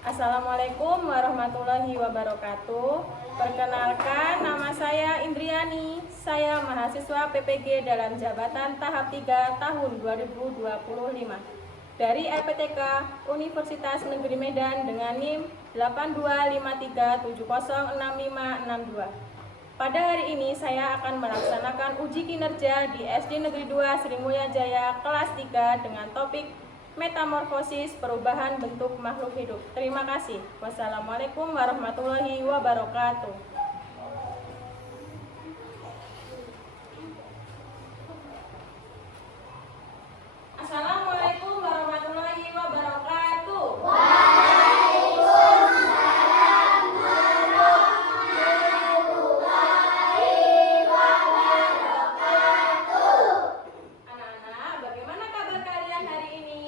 Assalamualaikum warahmatullahi wabarakatuh. Perkenalkan, nama saya Indriani. Saya mahasiswa PPG dalam jabatan tahap 3 tahun 2025 dari LPTK Universitas Negeri Medan dengan NIM 8253706562. Pada hari ini saya akan melaksanakan uji kinerja di SD Negeri 2 Sri Mulia Jaya kelas 3 dengan topik metamorfosis perubahan bentuk makhluk hidup. Terima kasih. Wassalamualaikum warahmatullahi wabarakatuh. Assalamualaikum warahmatullahi wabarakatuh. Anak-anak, bagaimana kabar kalian hari ini?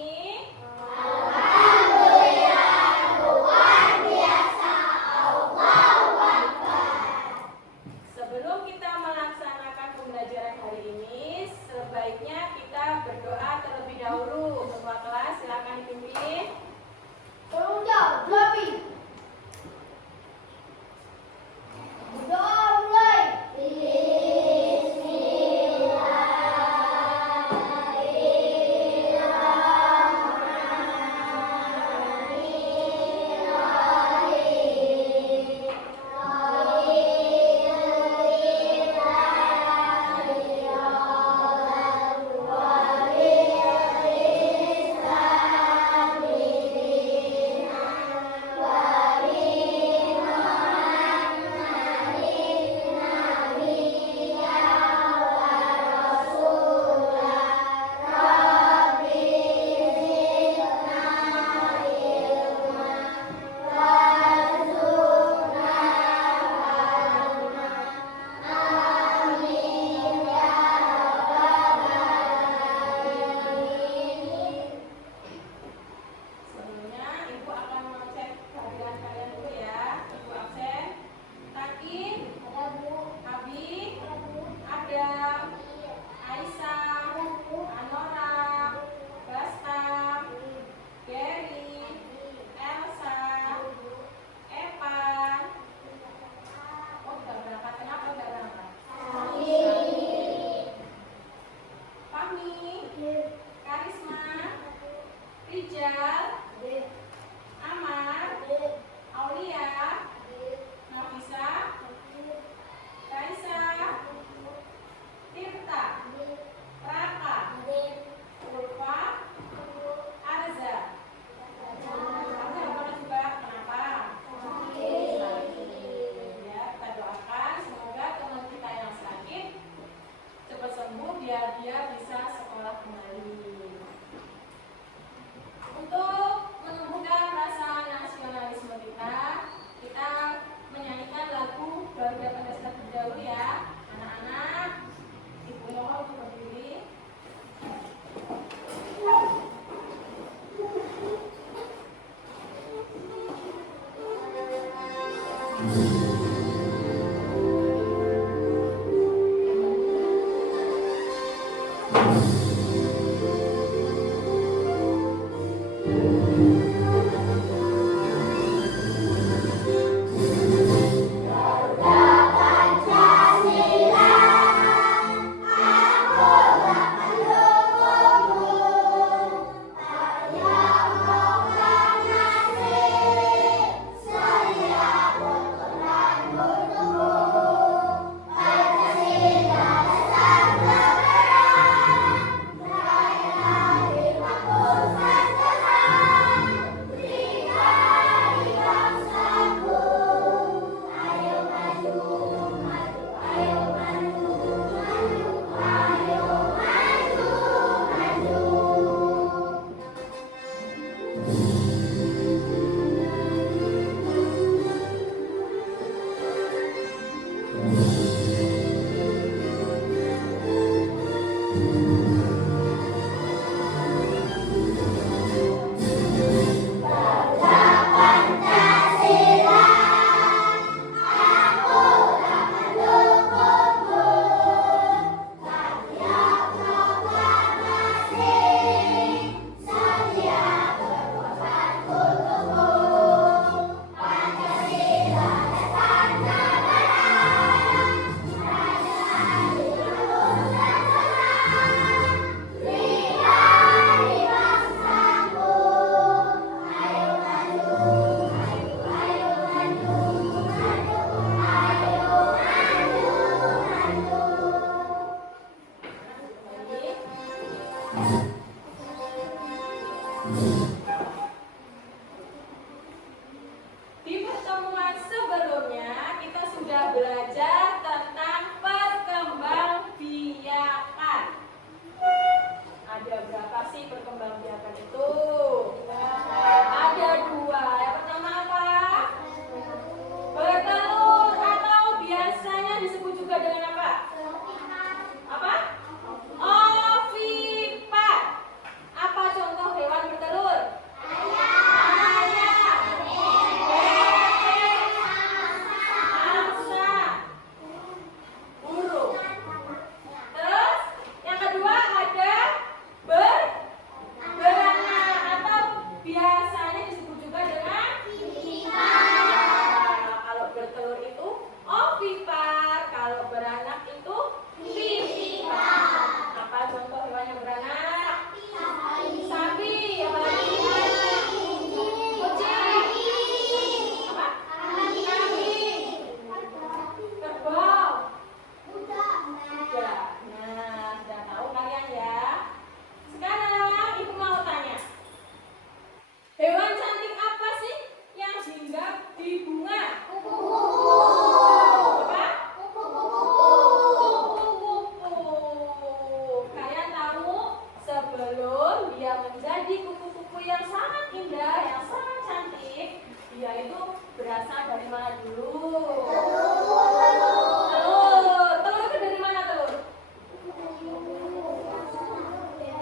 Sebelum kita melaksanakan pembelajaran hari ini, sebaiknya kita berdoa terlebih dahulu. Ketua kelas, silakan dipimpin. Berdoa mulai. Sebelumnya, Ibu akan mengecek kehadiran kalian dulu ya. Ibu absen. Takin, Abi, Adam, Aisyah, Anora, Basta, Gary, Elsa, Evan. Oh, udah berangkat. Kenapa udah berangkat? Fahmi, Karisma, Rijal, Amar, Aulia, Nafisa, Kaisa, Tirta, Raka, Ulfa, Arza. Kamu yang mana juga? Kenapa? Ya, kita doakan semoga teman kita yang sakit cepat sembuh biar dia bisa sekolah kembali. Untuk menumbuhkan rasa nasionalisme kita menyanyikan lagu Garuda Pancasila terlebih dahulu ya. Anak-anak, Ibu mohon untuk berdiri. Saya mana dulu? Telur. Telur itu dari mana telur?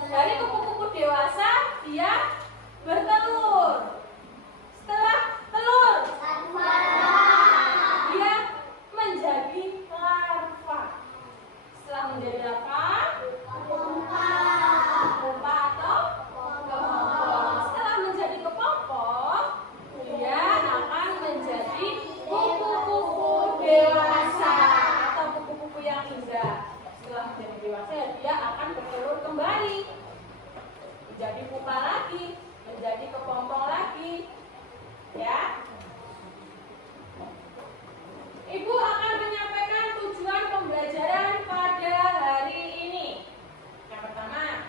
Dari kupu-kupu dewasa dia bertelur. Setelah telur dia menjadi larva. Setelah menjadi larva, pupa atau kepompong. Setelah menjadi kepompong, dia akan menjadi kupu-kupu dewasa atau kupu-kupu yang indah. Setelah menjadi dewasa, dia akan bertelur kembali, menjadi pupa lagi, menjadi kepompong lagi. Ya. Ibu akan menyampaikan tujuan pembelajaran pada hari ini. Yang pertama,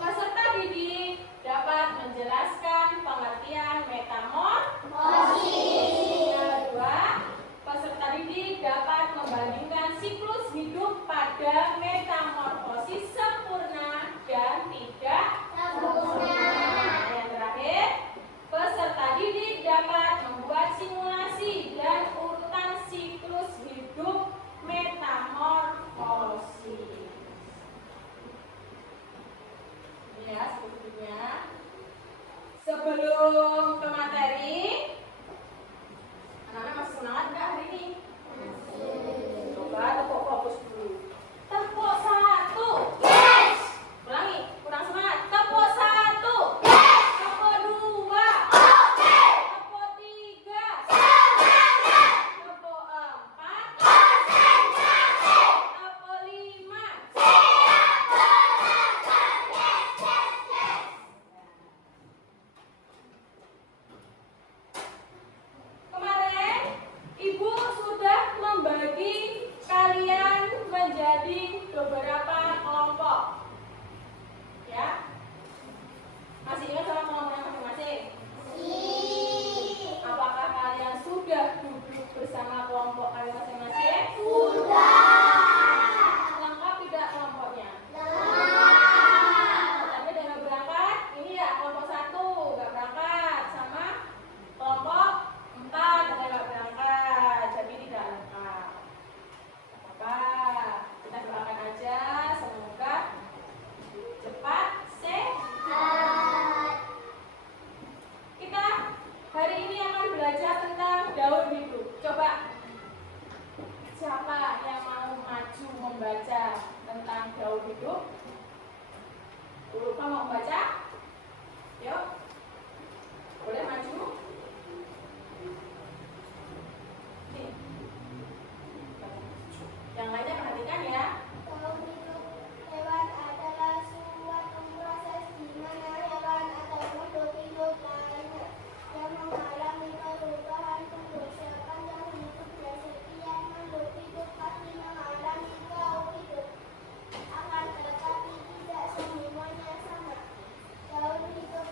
peserta didik dapat menjelaskan pengertian metamorfosis. Yang kedua, peserta didik dapat membandingkan siklus hidup pada metamorfosis sempurna dan tidak sempurna. Yang terakhir, peserta didik dapat membuat simulasi dan urutan siklus hidup metamorfosis. Ini ya sebetulnya. Sebelum ke materi, anak-anak masih semangat nggak hari ini? Coba tepuk fokus dulu. Tepuk 1. Yes. Ulangi, kurang semangat. Tepuk 1. Yes. Tepuk 2. Oke. Tepuk 3. Semangat. Tepuk 4. Konsentrasi. Tepuk 5. Siap. Kemarin Ibu sudah membagi kalian menjadi beberapa kelompok. Ya. Masih ingat sama kelompoknya masing-masing? Apakah kalian sudah duduk bersama kelompok kalian masing-masing? Lengkap tidak kelompoknya? Tapi udah nggak berangkat? Ini ya kelompok 1 nggak berangkat, sama kelompok 4 nggak berangkat, jadi tidak lengkap. Apa? Kita doakan aja semoga cepat sehat. Kita hari ini akan belajar tentang daun hidup. Coba siapa yang mau maju membaca tentang daun hidup? Lupa mau baca? Yuk, boleh maju. Nih. Yang lainnya perhatikan ya. Daun hidup hewan adalah suatu proses di mana hewan atau makhluk hidup lainnya yang mengalami perubahan tumbuh sepanjang hidupnya. Setiap makhluk hidup pasti mengalami daun hidup, akan tetapi tidak semuanya sama. Daun hidup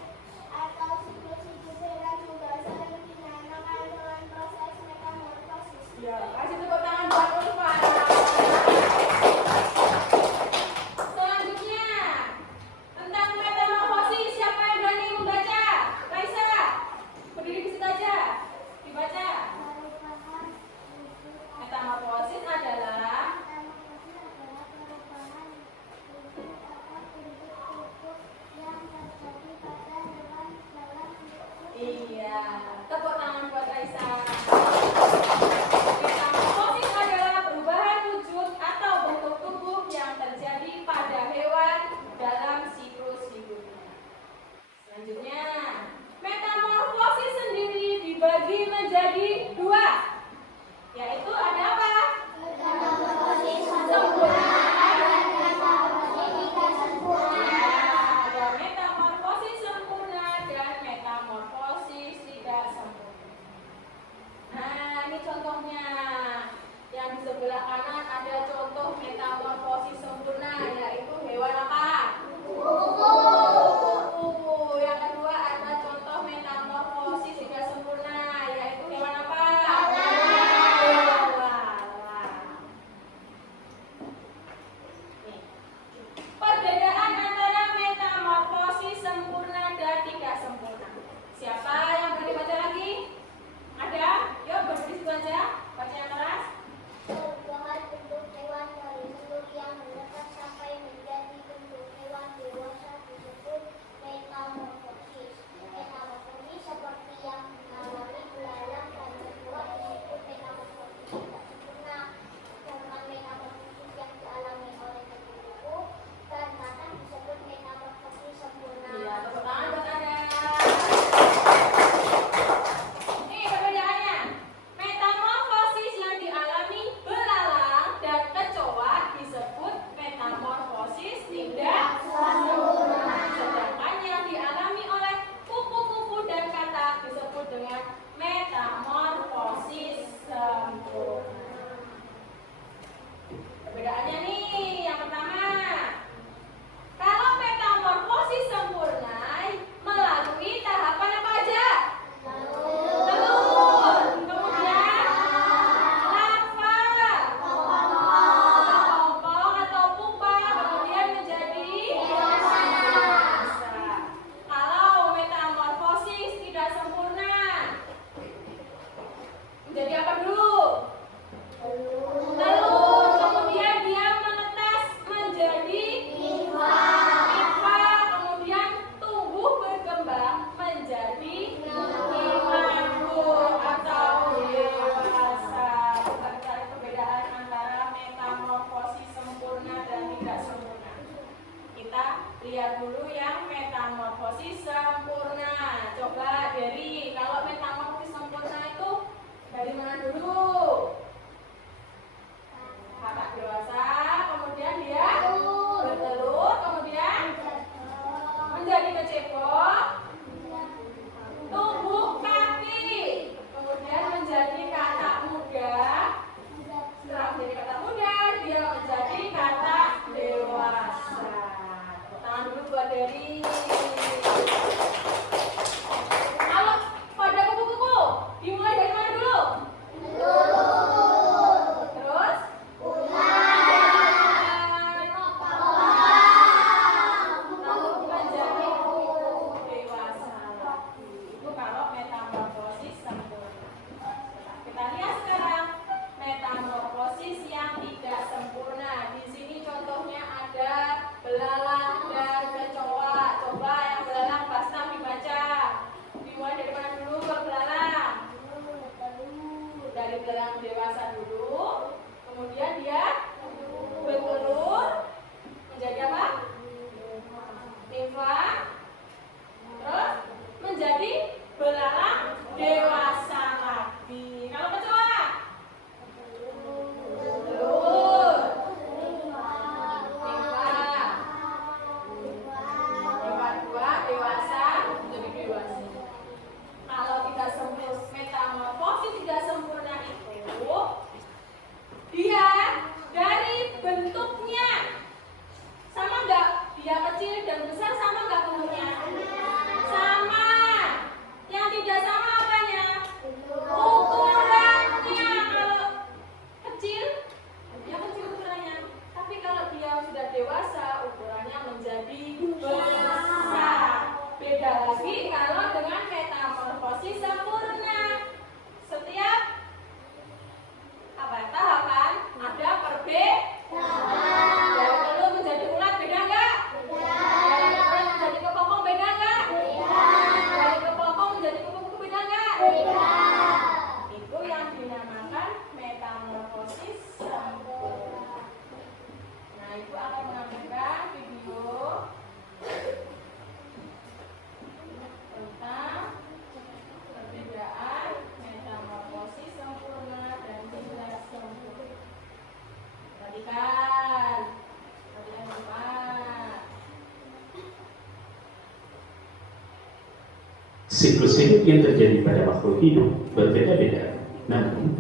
Siklus hidup yang terjadi pada makhluk hidup berbeda-beda. Namun,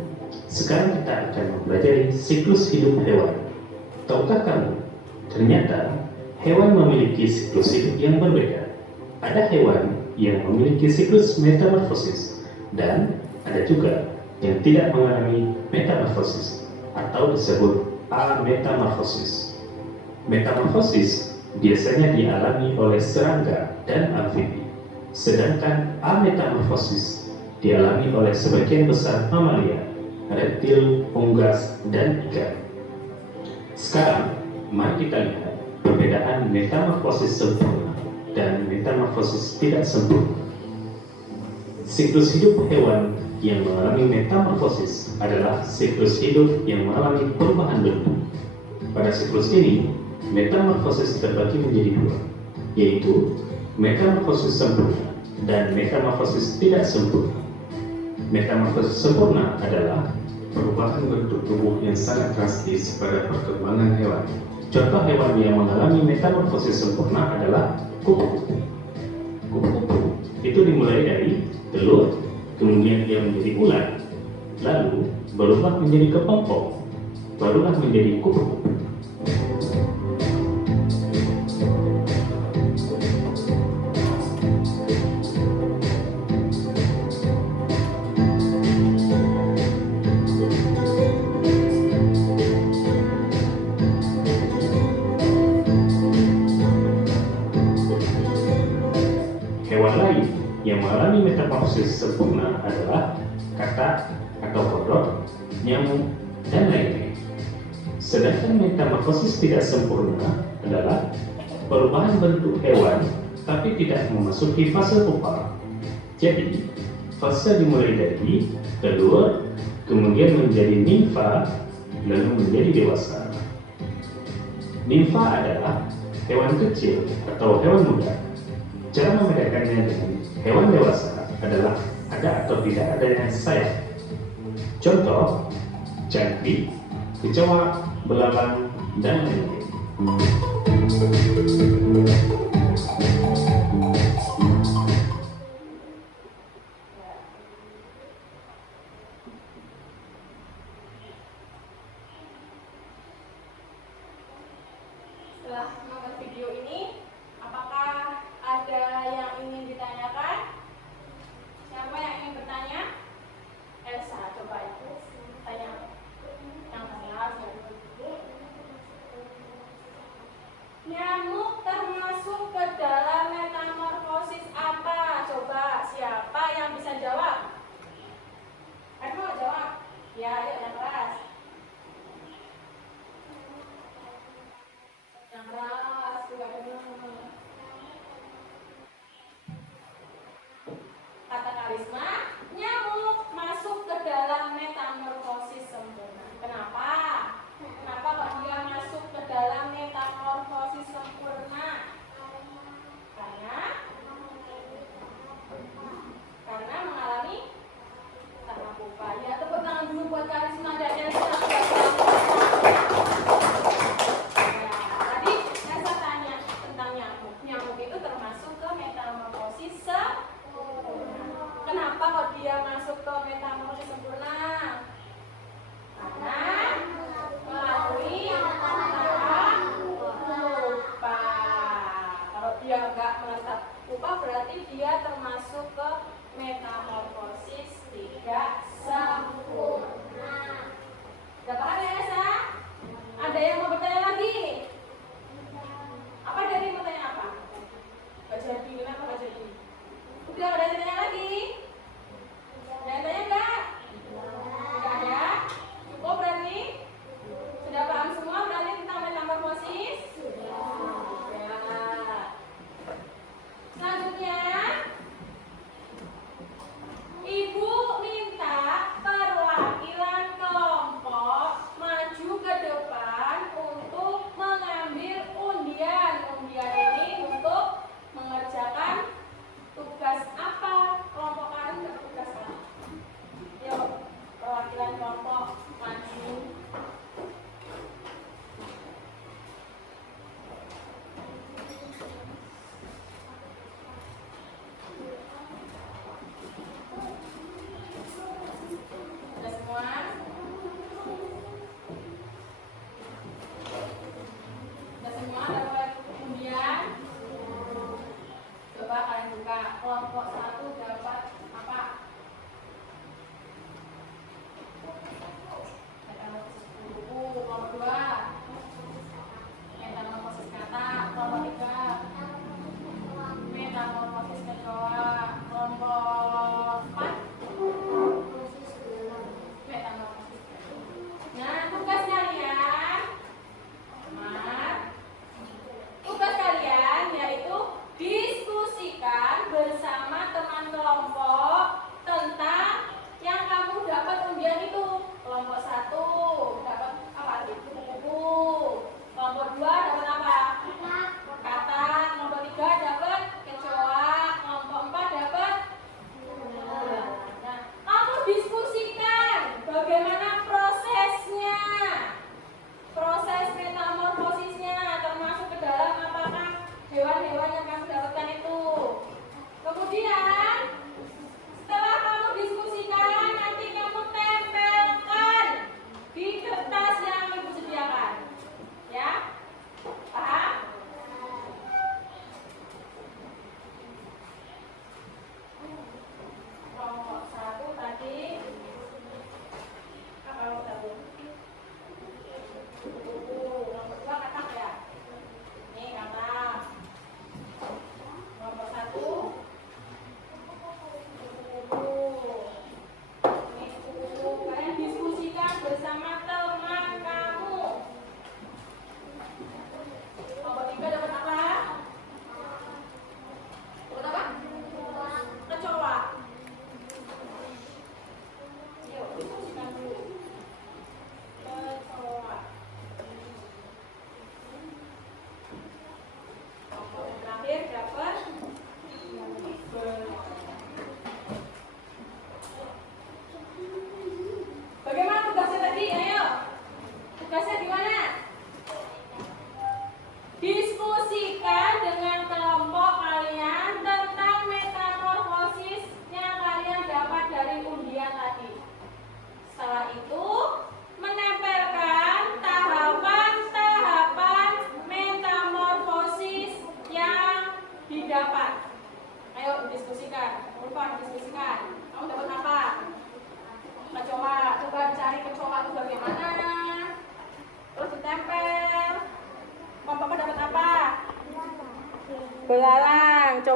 sekarang kita akan mempelajari siklus hidup hewan. Tahukah kamu, ternyata hewan memiliki siklus hidup yang berbeda. Ada hewan yang memiliki siklus metamorfosis, dan ada juga yang tidak mengalami metamorfosis atau disebut ametamorfosis. Metamorfosis biasanya dialami oleh serangga dan amfibi, sedangkan ametamorfosis dialami oleh sebagian besar mamalia, reptil, unggas, dan ikan. Sekarang, mari kita lihat perbedaan metamorfosis sempurna dan metamorfosis tidak sempurna. Siklus hidup hewan yang mengalami metamorfosis adalah siklus hidup yang mengalami perubahan bentuk. Pada siklus ini, metamorfosis terbagi menjadi dua, yaitu metamorfosis sempurna dan metamorfosis tidak sempurna. Metamorfosis sempurna adalah perubahan bentuk tubuh yang sangat drastis pada perkembangan hewan. Contoh hewan yang mengalami metamorfosis sempurna adalah kupu-kupu. Kupu-kupu itu dimulai dari telur, kemudian dia menjadi ular, lalu berubah menjadi kepompong, barulah menjadi kupu-kupu. Hewan lain yang mengalami metamorfosis sempurna adalah katak atau kodok, nyamuk, dan lainnya. Sedangkan metamorfosis tidak sempurna adalah perubahan bentuk hewan tapi tidak memasuki fase pupa. Jadi, fase dimulai dari telur, kemudian menjadi nimfa, lalu menjadi dewasa. Nimfa adalah hewan kecil atau hewan muda. Cara membedakannya dengan hewan dewasa adalah ada atau tidak adanya sayap. Contoh, cangkrik, kecoa, belalang, dan lain-lain. Setelah menonton video ini, apakah ada yang ingin ditanyakan? Siapa yang ingin bertanya? Elsa, coba ya. Tanya. Yang jelas ya. Nyamuk termasuk ke dalam metamorfosis apa? Coba, siapa yang bisa jawab? Ada mau jawab? Ya, ayo yang keras. Yang keras juga ada. Kata Karisma, nyamuk masuk ke dalam metamorfosis sempurna. Kenapa? Kenapa kok dia masuk ke dalam metamorfosis sempurna? Karena mengalami karena pupa. Ya, tepuk tangan dulu buat Karisma dan Elsa. Tadi saya tanya tentang nyamuk. Nyamuk itu termasuk ke metamorfosis sempurna. Kenapa kok dia masuk ke metamorfosis sempurna? Karena melalui tahap pupa. Kalau dia nggak menetap pupa, berarti dia termasuk ke metamorfosis tidak sempurna. Udah paham ya, Sa? Ada yang mau bertanya lagi? Apa dari mau tanya apa? Gak jadi, kenapa gak jadi? Udah, ada yang tanya lagi? Ada yang tanya enggak?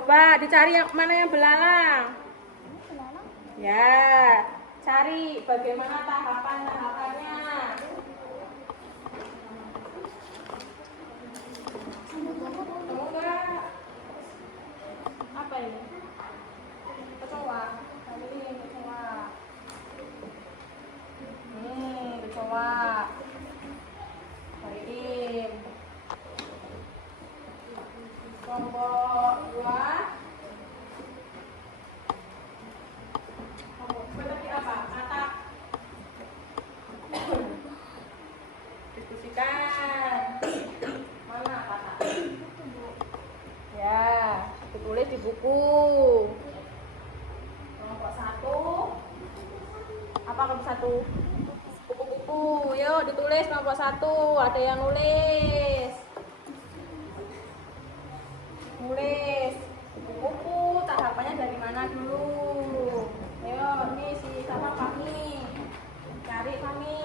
Coba dicari yang mana yang belalang. Ya, cari bagaimana tahapan-tahapannya. Semoga apa ini? Kecoa. Ini kecoa. Kecoa. Cariin. Kelompok 2. Tadi apa? Kata diskusikan. Mana kata? Ya, ditulis di buku. Kelompok 1. Apa kelompok 1? Buku-buku. Yuk ditulis kelompok 1. Ada yang nulis. Nulis. Buku tahapannya dari mana dulu? Ayo, ini si siapa Fahmi? Cari Fahmi.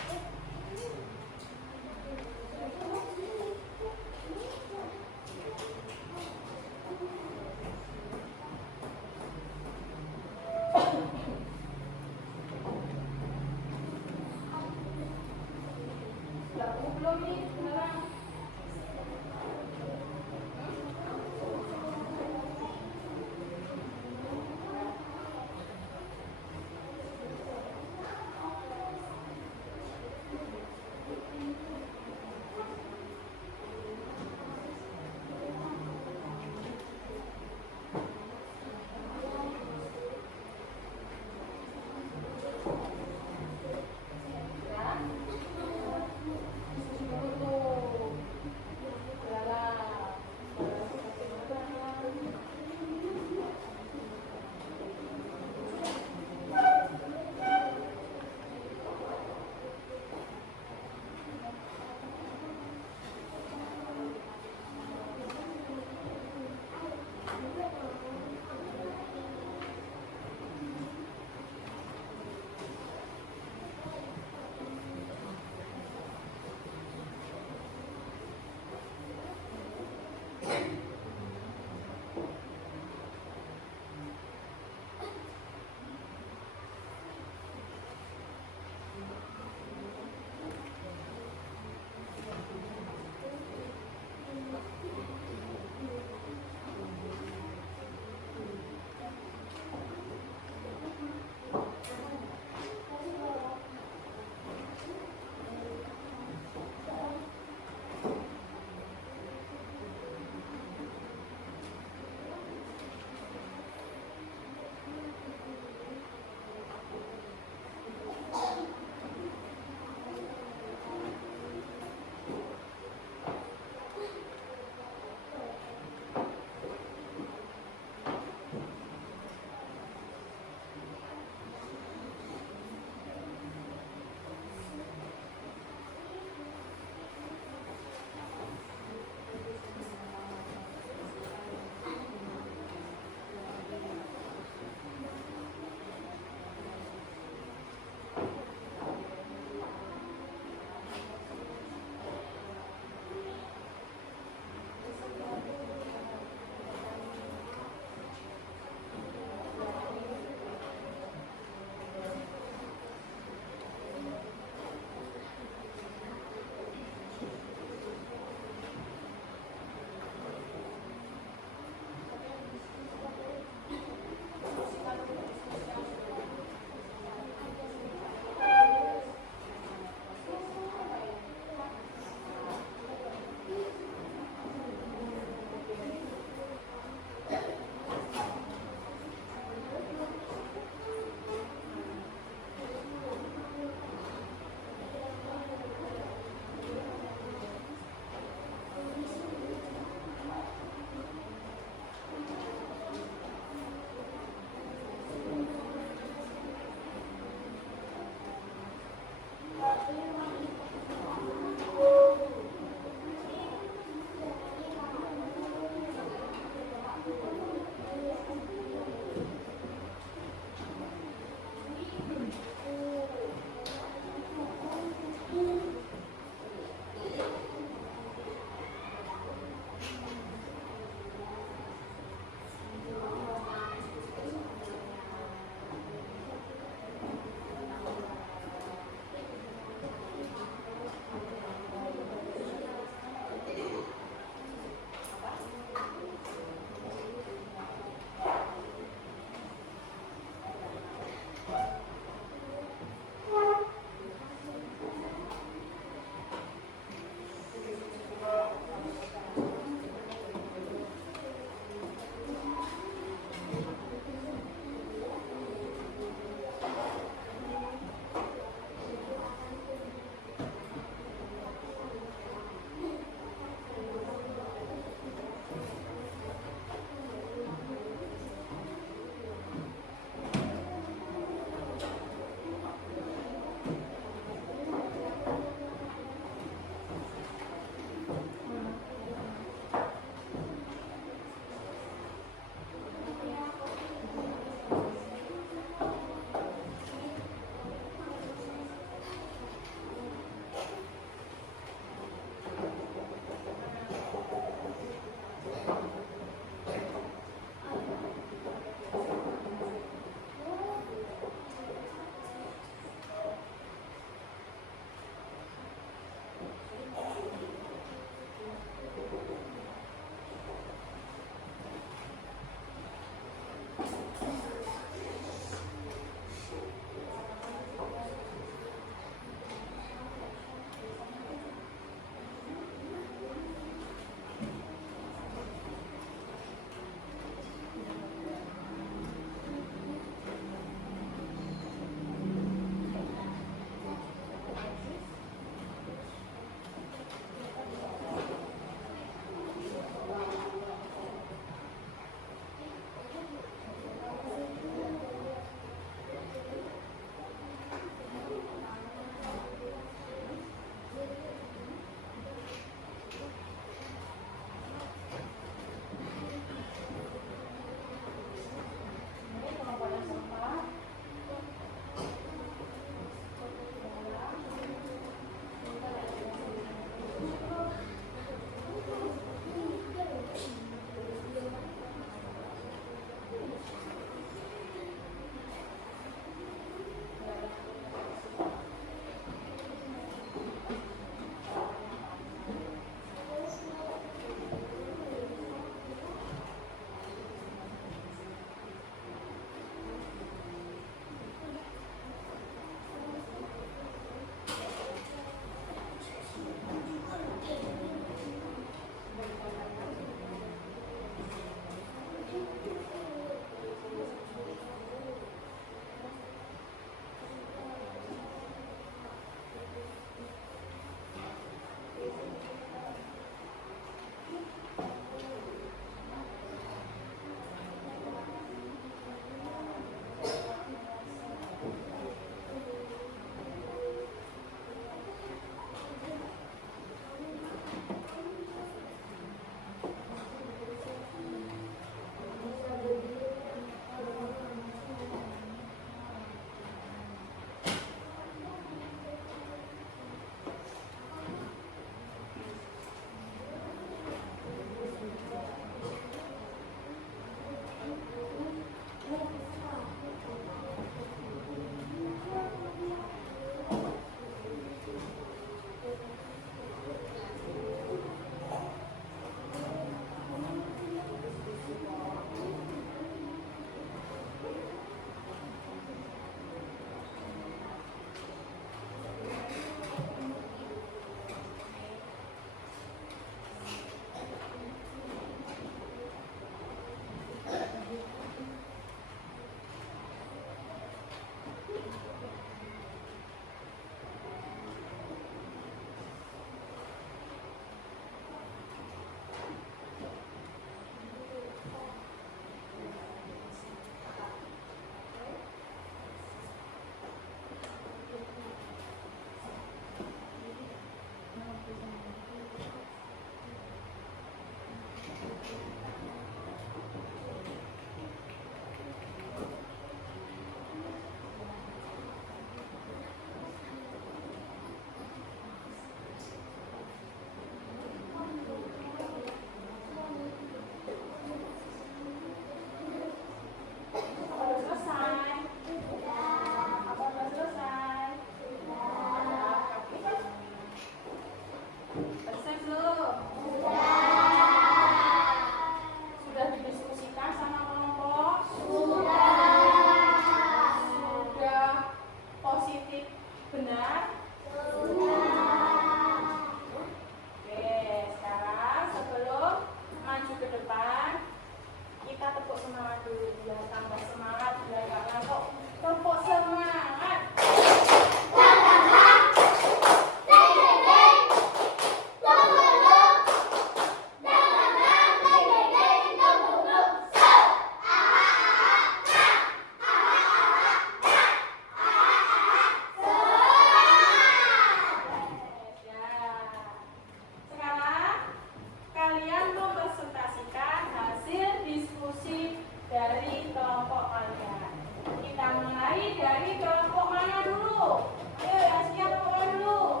dari kelompok mana dulu? Ayo yang siap mulai dulu.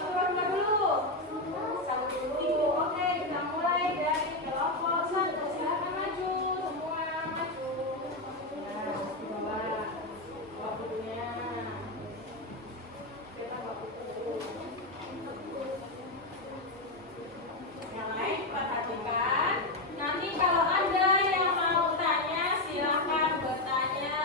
Dua dulu. Satu dulu. Oke, kita mulai dari kelompok satu. Silakan maju, semua maju. Ya, di bawah. Bawa bukunya. Kita bawa buku. Yang lain perhatikan. Nanti kalau ada yang mau tanya, silakan bertanya.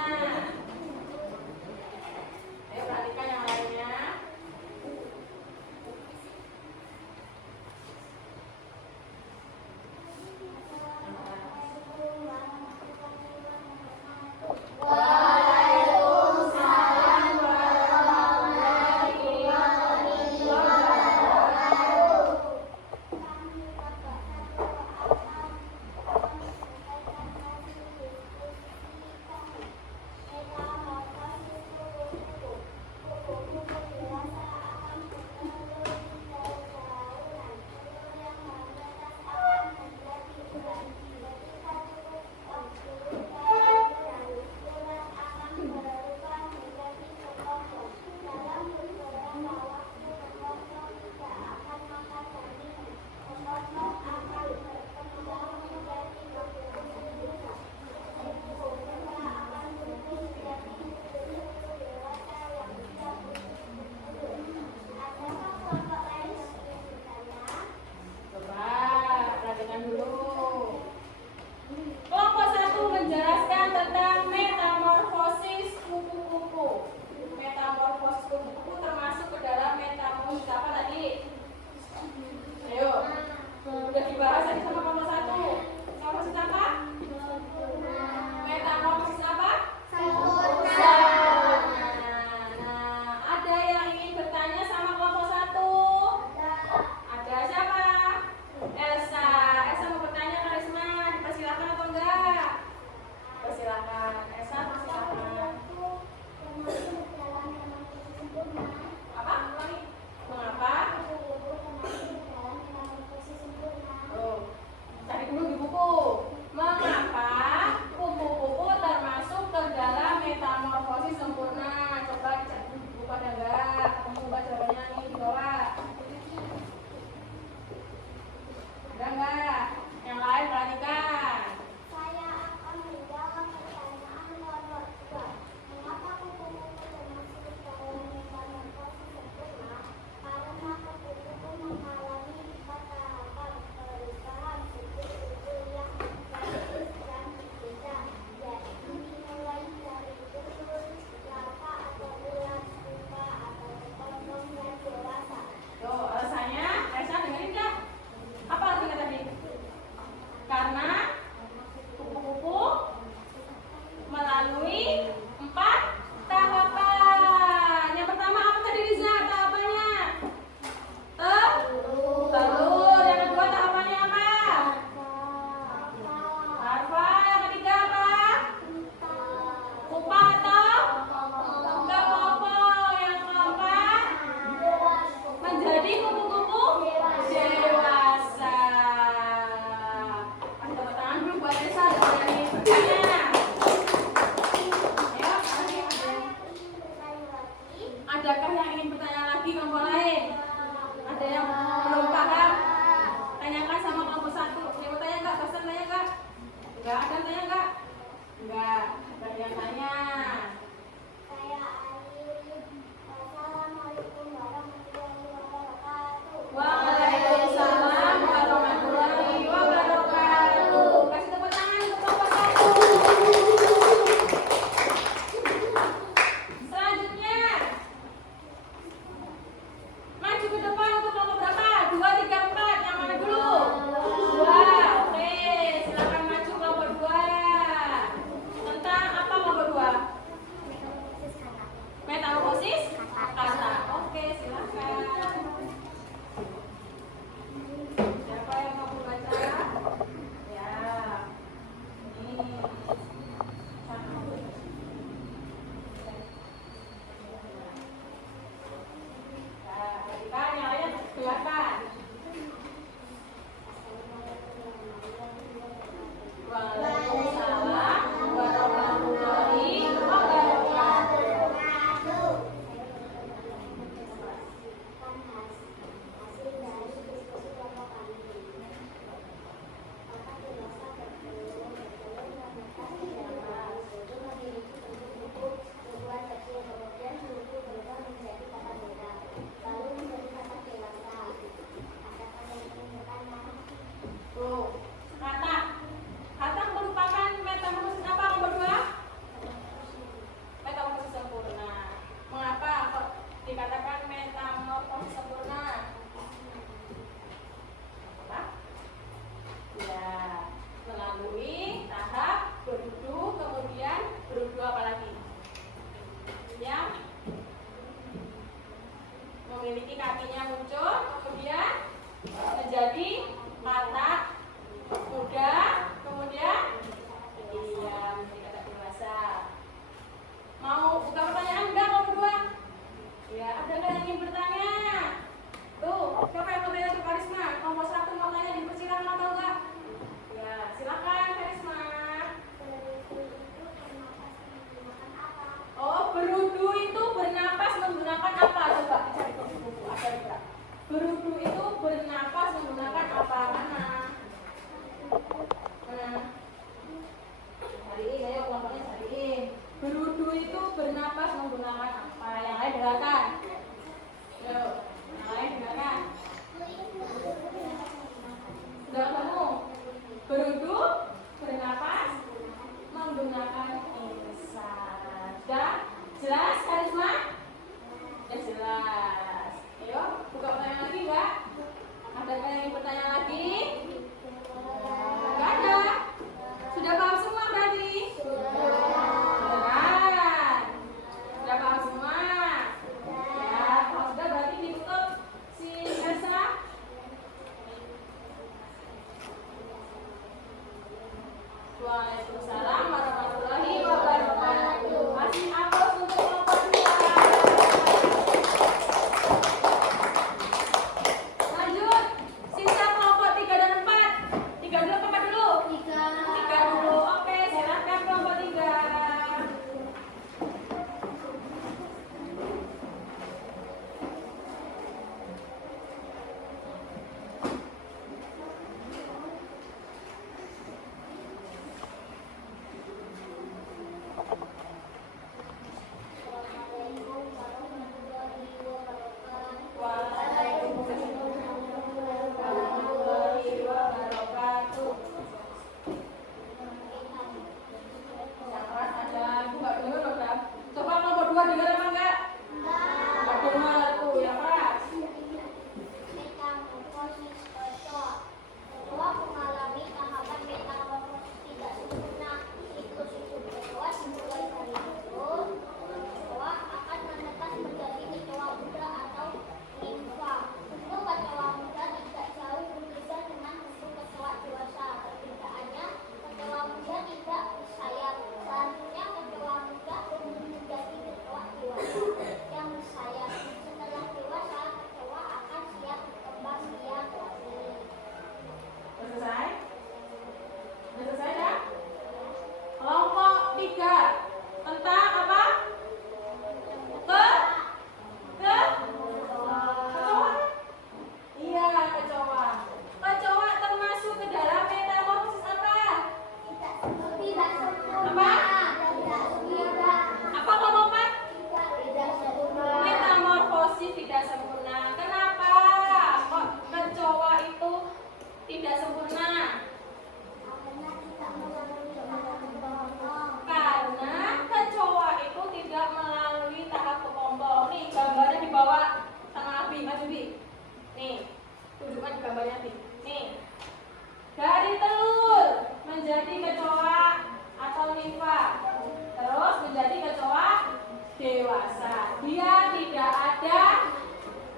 dewasa. Dia tidak ada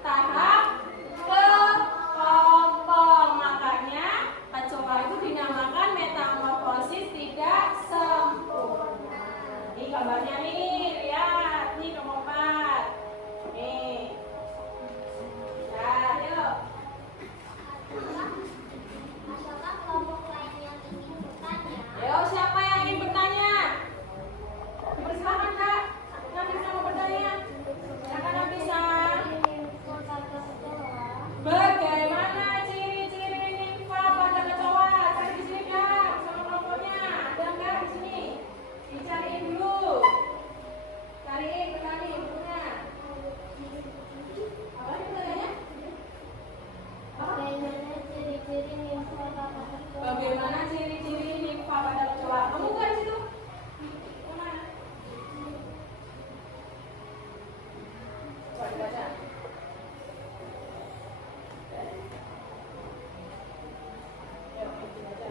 tahap kepompong. Makanya kecoa itu dinamakan metamorfosis tidak sempurna. Ini gambarnya nih, lihat nih keempat. Nih. Nah, yuk. Apakah kelompok lain yang ingin bertanya? Ayo, siapa yang ingin bertanya? Dipersilakan, Kak. Nafisa mau bertanya. Silakan Nafisa. Bagaimana ciri-ciri nimfa pada kecoa? Cari di sini, Kak. Sama kelompoknya. Ada nggak di sini? Dicariin dulu. Cariin, bertani bukunya. Apa ini pertanyaannya? Bagaimana ciri-ciri nimfa pada kecoa? Bagaimana ciri-ciri nimfa pada kecoa? Kamu buka di situ. Kemana? Coba dibaca. Yuk, dibaca.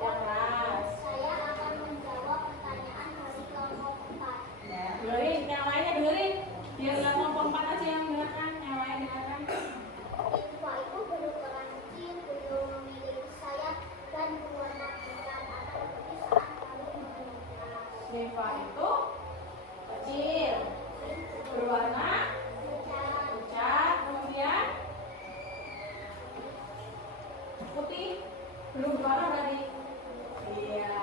Yang keras. Saya akan menjawab pertanyaan dari kelompok 4. Ya, dengerin, yang lainnya dengerin. Biar nggak kelompok 4 aja yang dengarkan, yang lain dengarkan. Nimfa itu berukuran kecil, belum memiliki sayap, dan berwarna hitam atau putih saat kami menemukan. Nimfa itu kecil, berwarna pucat, kemudian putih, belum berwarna berarti. Iya.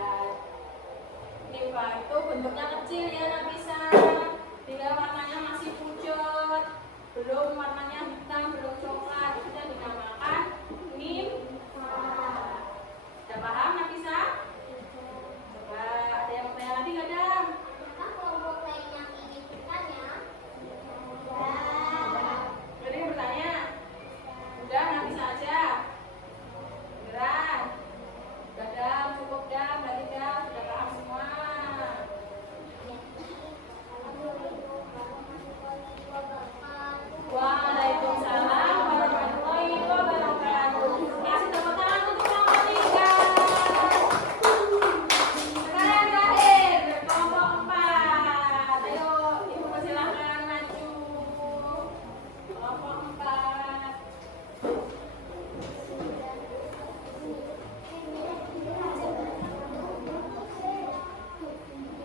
Nimfa itu bentuknya kecil ya, Nafisa. Tidak warnanya masih pucat, belum warnanya hitam, belum coklat. Itu yang dinamakan nimfa. Sudah paham, Nafisa? Coba ada yang bertanya lagi nggak, Dam? Apakah kelompok lain yang ingin bertanya? Ada yang bertanya? Udah, Nafisa aja. Beneran? Udah, Dam, cukup, Dam. Berarti Dam sudah paham semua. Waalaikumsalam warahmatullahi wabarakatuh. Kasih tepuk tangan untuk kelompok 3. Sekarang terakhir, kelompok 4. Ayo, Ibu persilahkan maju. Kelompok 4.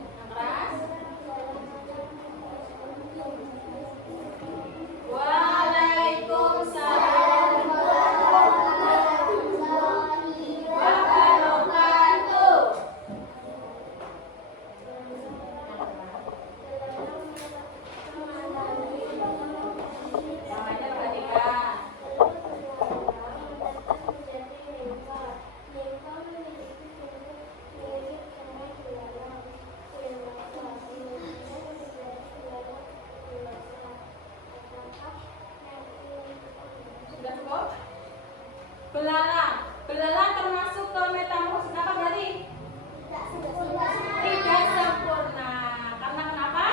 Yang keras. Waalaikumsalam warahmatullahi wabarakatuh. Namanya perhatikan. Sudah cukup? Belalang. Belalang termasuk ke metamorfosis apa berarti? Tidak sempurna. Karena kenapa?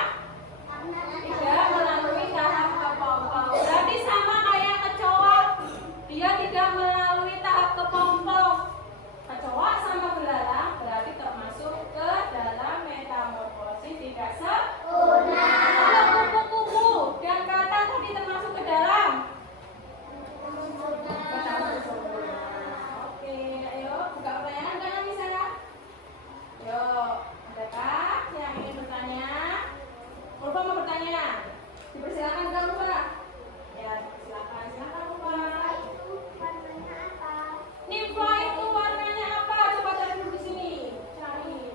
Tidak melalui tahap kepompong. Berarti sama kayak kecoa. Dia tidak melalui tahap kepompong. Kecoa sama belalang berarti termasuk ke dalam metamorfosis tidak sempurna. Kalau kupu-kupu dan kata tadi termasuk ke dalam metamorfosis sempurna. Oke, ayo buka pertanyaan kan bisa ya? Yuk, adakah yang ingin bertanya? Ulfa mau bertanya? Dipersilakan enggak Ulfa? Ya, silakan Ulfa. Nimfa itu warnanya apa? Coba cari dulu di sini. Cari.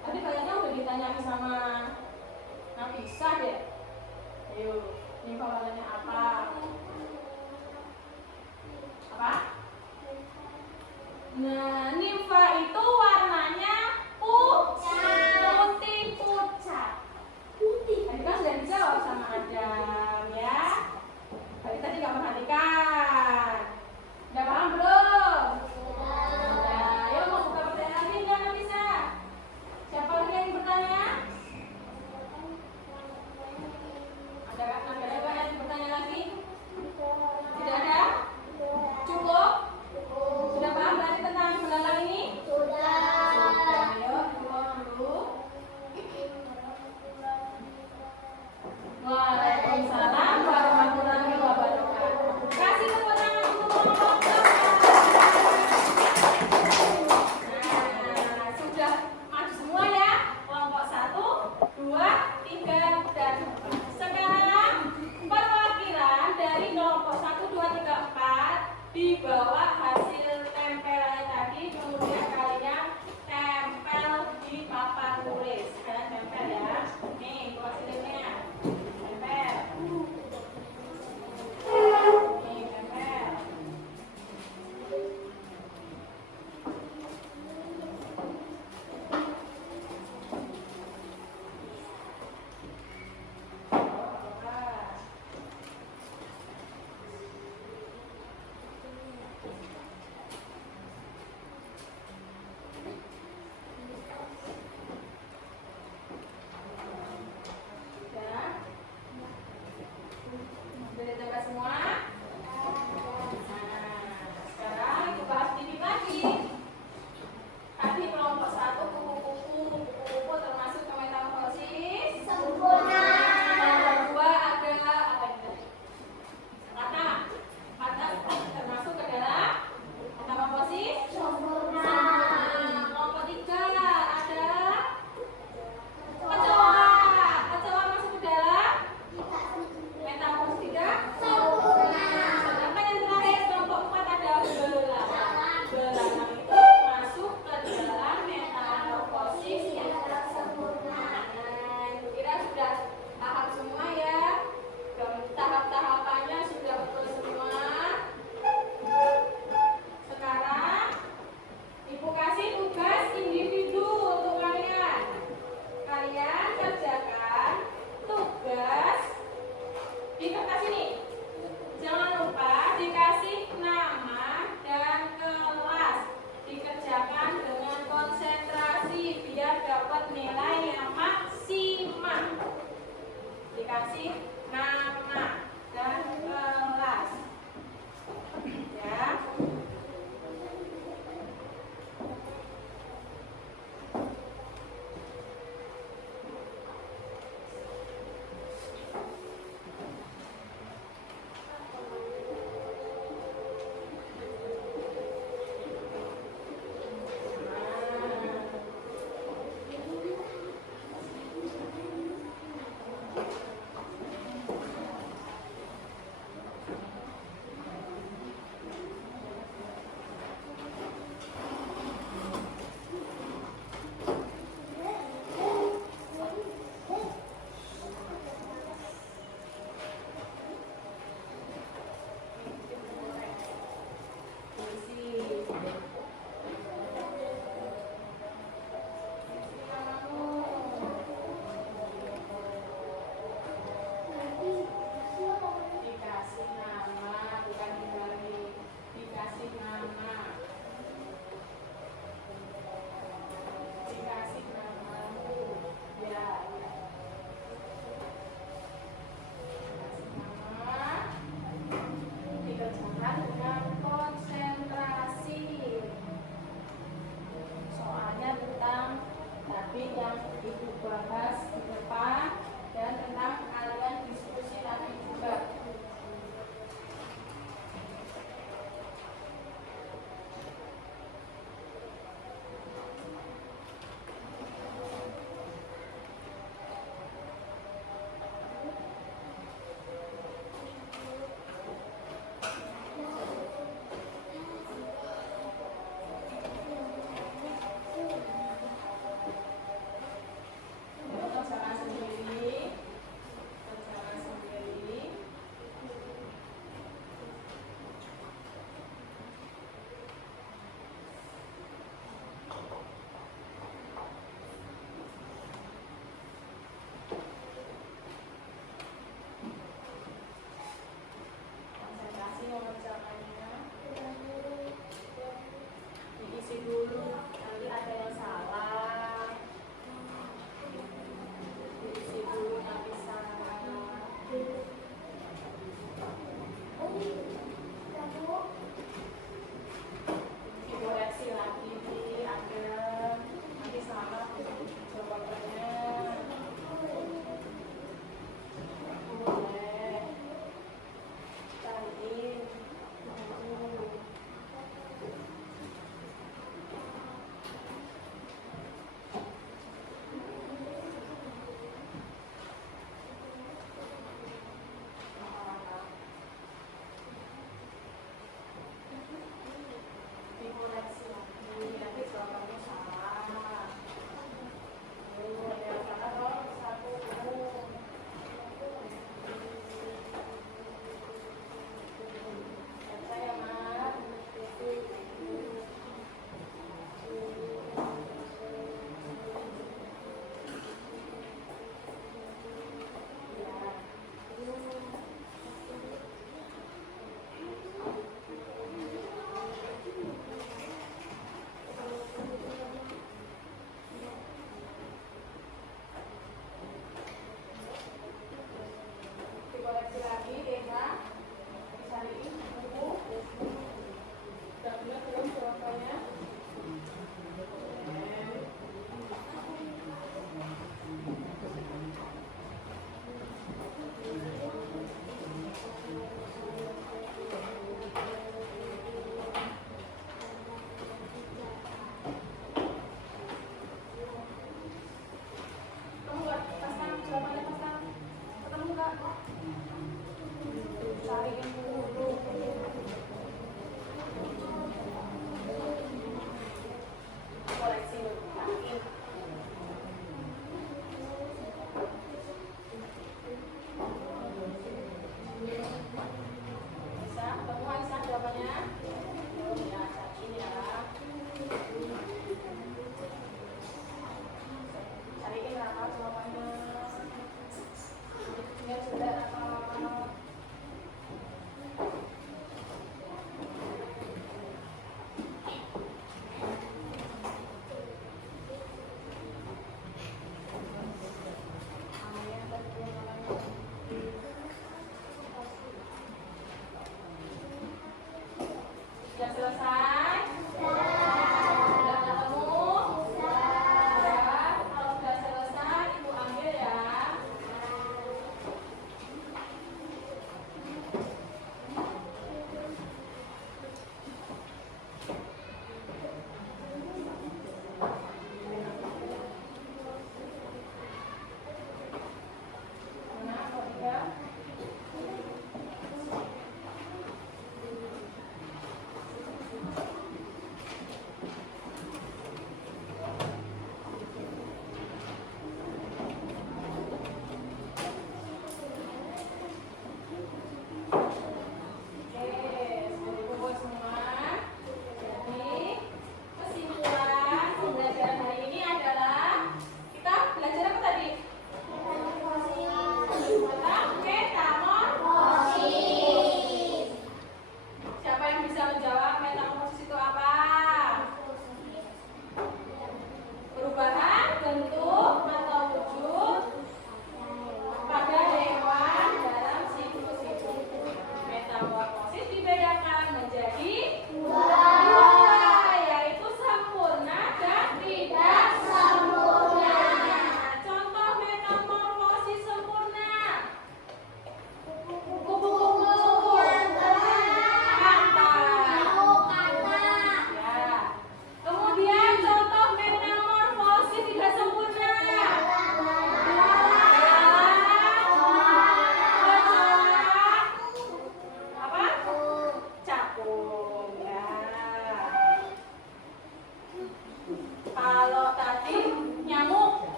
Tadi kayaknya udah ditanyain sama Nafisa deh. Ayo, nimfa warnanya apa? Apa? Nah, nimfa itu warnanya putih pucat. Tadi kan sudah dijawab sama Adam ya. Tadi nggak perhatikan. Udah paham belum? Udah. Ayo mau buka pertanyaan lagi nggak bisa? Siapa lagi yang bertanya? Ada yang bertanya lagi? Tidak ada?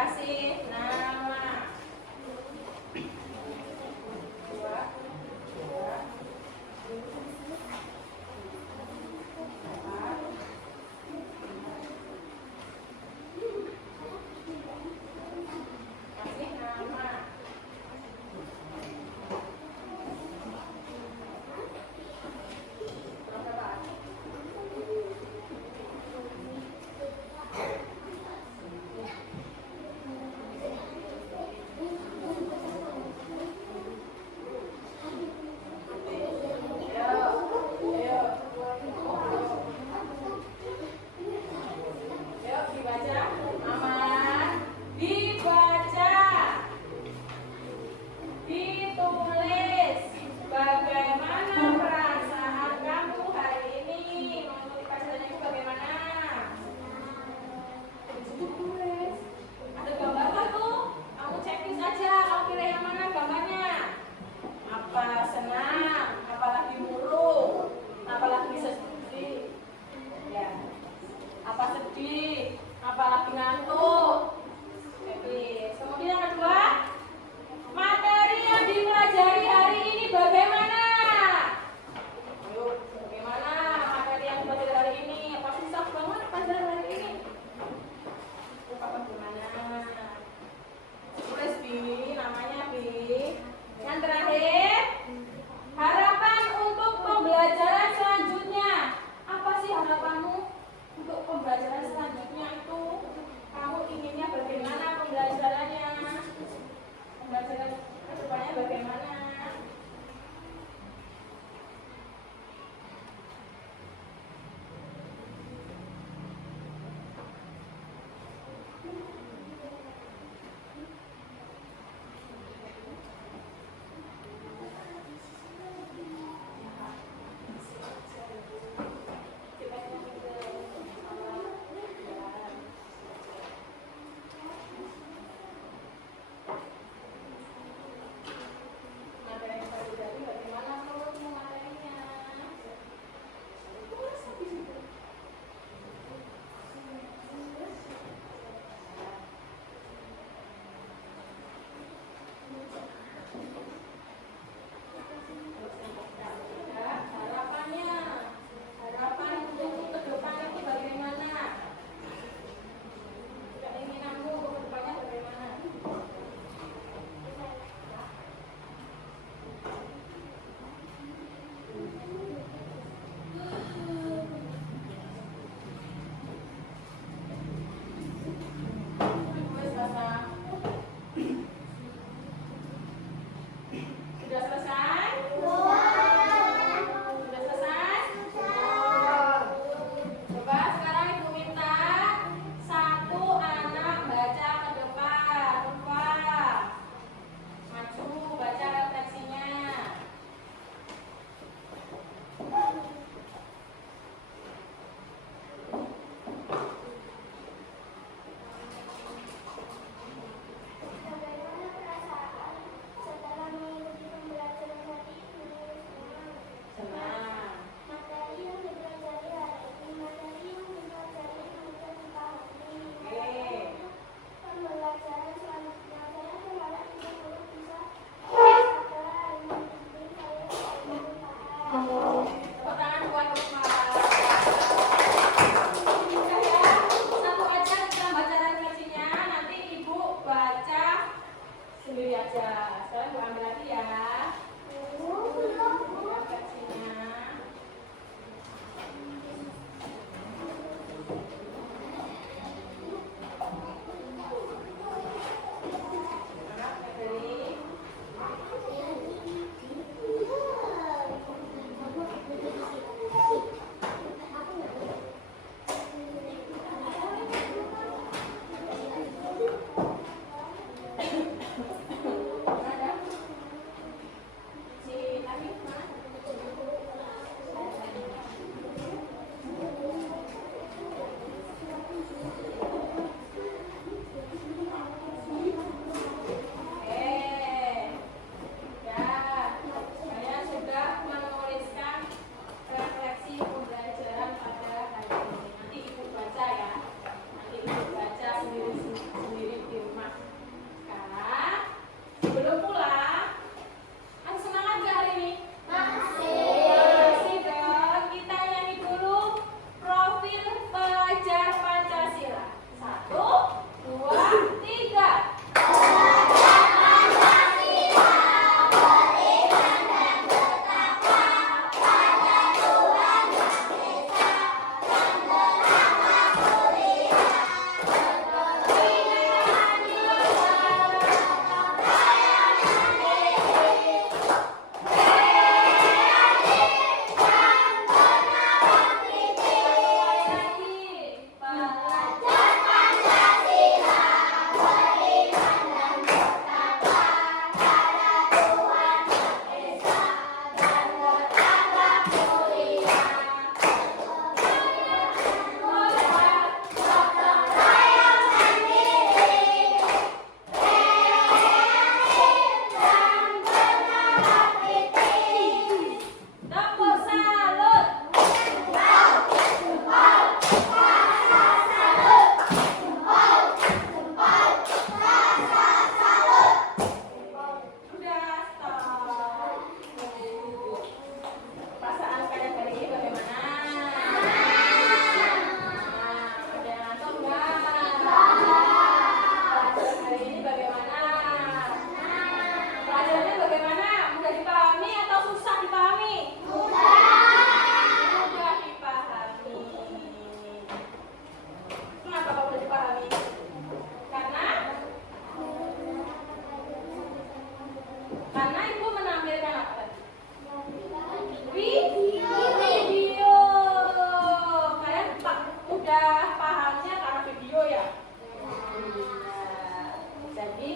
Kasih nama. Dua. Kasih nama.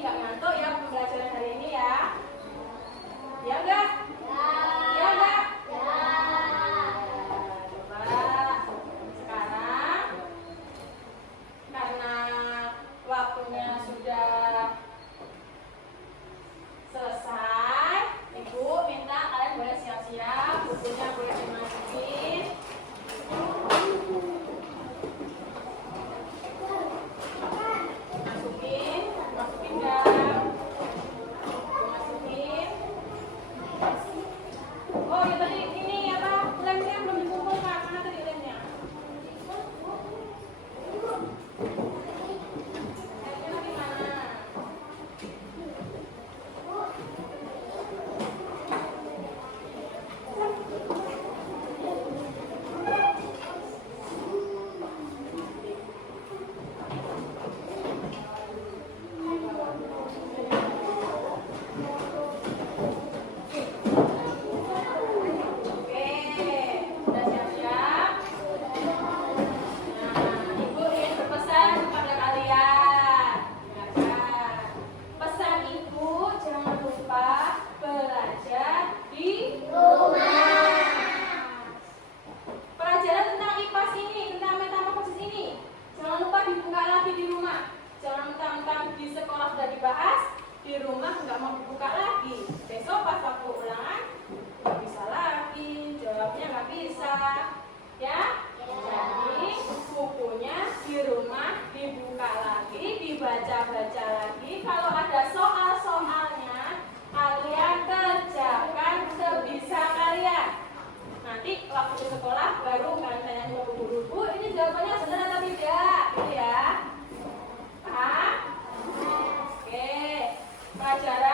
nggak ngantuk ya pembelajaran hari ini ya? Ya enggak? Ya enggak? Coba sekarang karena waktunya sudah selesai, Ibu minta kalian boleh siap-siap, bukunya boleh dimasukin. Masukin enggak? Masukin. Oh, ya tadi ini apa? Lemnya belum dikumpulkan. Mana tadi lemnya? Lemnya di mana? Oke, udah siap-siap? Nah, Ibu ingin berpesan kepada kalian. Dengarkan. Pesan Ibu jangan lupa belajar di rumah. Pelajaran tentang IPAS ini, tentang metamorfosis ini, jangan lupa dibuka lagi di rumah. Jangan mentang-mentang di sekolah sudah dibahas, di rumah nggak mau dibuka lagi. Besok pas waktu ulangan nggak bisa lagi, jawabnya nggak bisa, ya. Jadi bukunya di rumah dibuka lagi, dibaca-baca lagi. Kalau ada soal-soalnya, kalian kerjakan sebisa kalian. Nanti waktu di sekolah baru kalian tanya ke guru, Bu, ini jawabannya benar atau tidak? Gitu ya. Paham? Oke. Pelajaran